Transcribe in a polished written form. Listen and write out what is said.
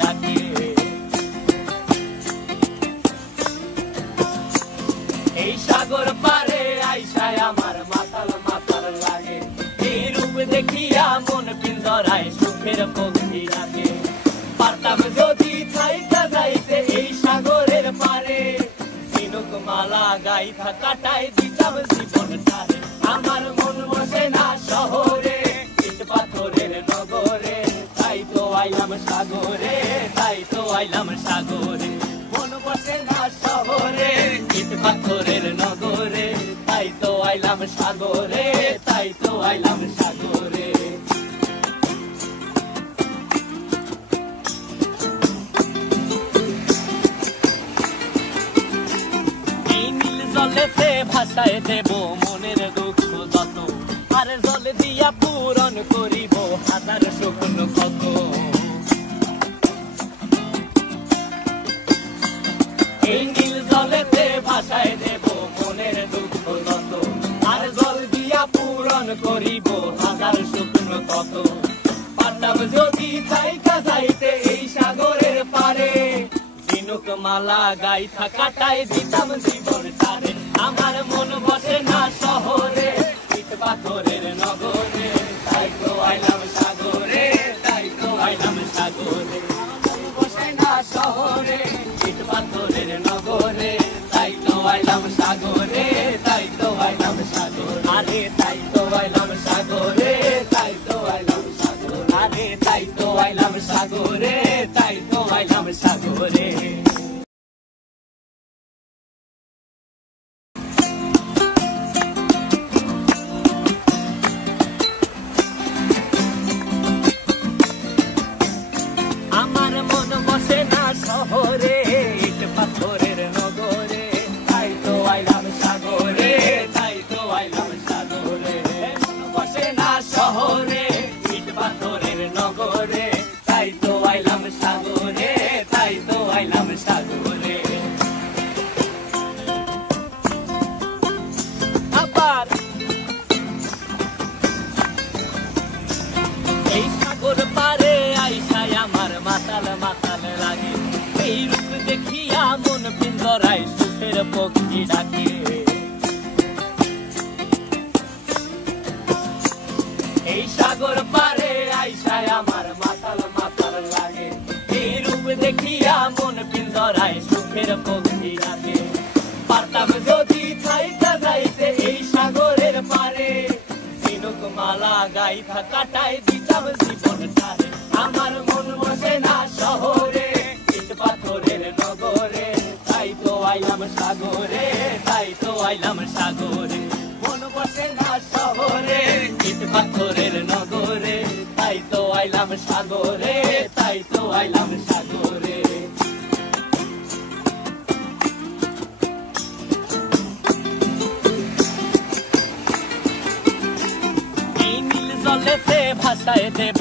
ডাকে। এই সাগর পারে আইসায় আমার মাতাল মাতাল লাগে, এই রূপ দেখিয়া মন পিঞ্জরায় সুখের পক্ষী ডাকে। পারতাম যদি থাইকা যাইতে এই সাগরের পারে, ঝিনুক মালা গাইথা কাটায় দিতাম জীবনটারে। আমার মন বসে না শহরে, ইট পাথরের নগরে, তাই তো আইলাম সাগরে, তাই তো আইলাম সাগরে। মন বসে না শহরে, ইট পাথরের নগরে, তাই তো আইলাম সাগরে, তাই তো আইলাম সাগরে। জলেতে ভাসায় দেব মনের দুঃখ যত, আর জল দিয়া পূরণ করিব হাজার স্বপ্ন কত। এই নীল জলেতে ভাসায় দেব মনের দুঃখ যত, আর জল দিয়া পূরণ করিব হাজার স্বপ্ন কত। পারতাম যদি থাইকা যাইতে এই সাগরের পারে, ঝিনুক মালা গাইথা কাটায় দিতাম জীবনটারে। আমার মন বসে না শহরে, ইট পাথরের নগরে, তাই তো আইলাম সাগরে, তাই তো আইলাম সাগরে। মন বসে না শহরে, ইট পাথরের নগরে, তাই তো আইলাম সাগরে, তাই তো আইলাম সাগরে। আরে তাই তো আইলাম সাগরে, তাই তো আইলাম সাগরে। আরে তাই তো আইলাম সাগরে, তাই তো আইলাম সাগরে। আমার মন বসে না শহরে, ইট পাথরের নগরে, তাই তো আইলাম সাগরে, তাই তো আইলাম সাগরে। মন বসে না শহরে, ইট পাথরের নগরে, তাই তো আইলাম সাগরে, তাই তো আইলাম সাগরে। আবার এই সাগর পারে আইসায় আমার মাতাল মাতাল লাগে, এই রূপ দেখিয়া মন পিঞ্জরায় সুখের পক্ষী ডাকে। এই সাগর পারে আইসায় আমার মাতাল মাতাল লাগে, এই রূপ দেখিয়া মন পিঞ্জরায় সুখের পক্ষী ডাকে। পারতাম যদি থাইকা যাইতে এই সাগরের পারে, ঝিনুক মালা গাইথা কাটায় দিতাম জীবনটারে। আমার মন বসে না শহরে, ইট পাথরের নগরে, তাই তো আইলাম সাগরে, তাই তো আইলাম সাগরে। মন বসে না শহরে, ইট পাথরের নগরে, তাই তো আইলাম সাগরে, তাই তো আইলাম সাগরে। এই নীল জলেতে ভাসায় দেব